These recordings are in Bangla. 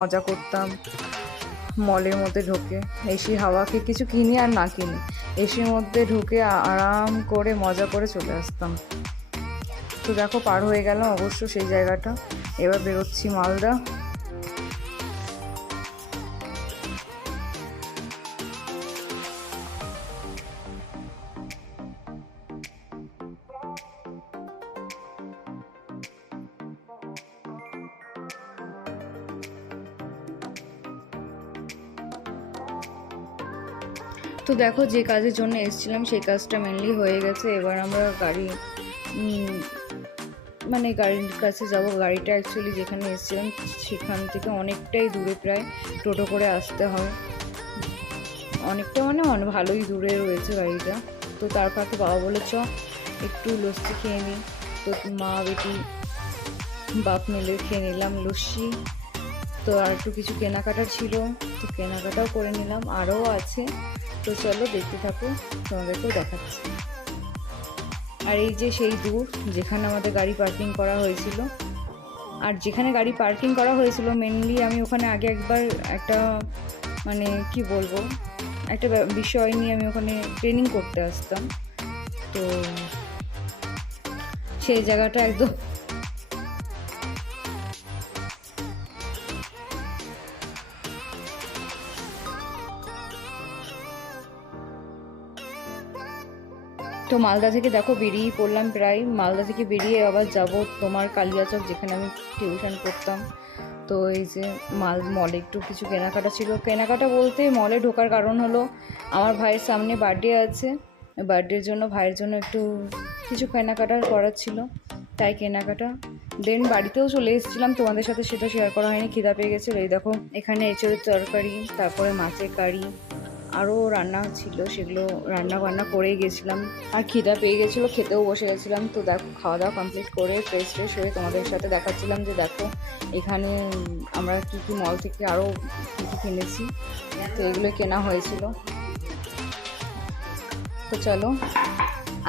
মজা করতাম মলের মধ্যে ঢুকে। এসি হাওয়াকে কিছু কিনি আর না কিনি, এসির মধ্যে ঢুকে আরাম করে মজা করে চলে আসতাম। তো দেখো পার হয়ে গেলাম অবশ্য সেই জায়গাটা। এবার বেরোচ্ছি মালদা। তো দেখো যে কাজের জন্য এসেছিলাম সেই কাজটা মেনলি হয়ে গেছে। এবার আমরা গাড়ি মানে গাড়ির কাছে যাব। গাড়িটা অ্যাকচুয়ালি যেখানে এসেছিলাম সেখান থেকে অনেকটাই দূরে, প্রায় টোটো করে আসতে হয়। অনেকটা মানে ভালোই দূরে রয়েছে গাড়িটা। তো তার ফাঁকে বাবা বলে চ একটু লস্যি খেয়ে নিই। তো মা বেটি বাপ মিলে খেয়ে নিলাম লস্যি। তো আর একটু কিছু কেনাকাটার ছিল, তো কেনাকাটাও করে নিলাম, আরও আছে। তো চলো দেখতে থাকো, তোমাদেরকেও দেখাচ্ছি। আর এই যে সেই দূর যেখানে আমাদের গাড়ি পার্কিং করা হয়েছিল। আর যেখানে গাড়ি পার্কিং করা হয়েছিল মেনলি আমি ওখানে আগে একবার একটা মানে কি বলবো একটা বিষয় নিয়ে আমি ওখানে ট্রেনিং করতে আসতাম। তো সেই জায়গাটা একদম তো মালদা থেকে দেখো বেরিয়েই পড়লাম। প্রায় মালদা থেকে বেরিয়ে আবার যাব তোমার কালিয়াচক, যেখানে আমি টিউশন করতাম। তো এই যে মলে একটু কিছু কেনাকাটা ছিল। কেনাকাটা বলতে মলে ঢোকার কারণ হলো আমার ভাইয়ের সামনে বার্থডে আছে, বার্থডের জন্য ভাইয়ের জন্য একটু কিছু কেনাকাটা করার ছিল, তাই কেনাকাটা। দেন বাড়িতেও চলে এসেছিলাম, তোমাদের সাথে সেটা শেয়ার করা হয়নি, খিদা পেয়ে গেছিলো। এই দেখো এখানে এঁচড়ের তরকারি, তারপরে মাছের কারি, আরও রান্না ছিল, সেগুলো রান্না বান্না করেই গেছিলাম। আর খিদা পেয়ে গেছিলো, খেতেও বসে গেছিলাম। তো দেখো খাওয়া দাওয়া কমপ্লিট করে ফ্রেশ হয়ে তোমাদের সাথে দেখাচ্ছিলাম যে দেখো এখানে আমরা কী কী মল থেকে আরও কী কী কিনেছি। তো এগুলো কেনা হয়েছিল। তো চলো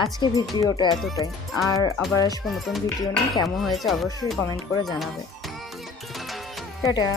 আজকে ভিডিওটা এতটাই। আর আবার আসবো নতুন ভিডিও নিয়ে। কেমন হয়েছে অবশ্যই কমেন্ট করে জানাবে। টাটা।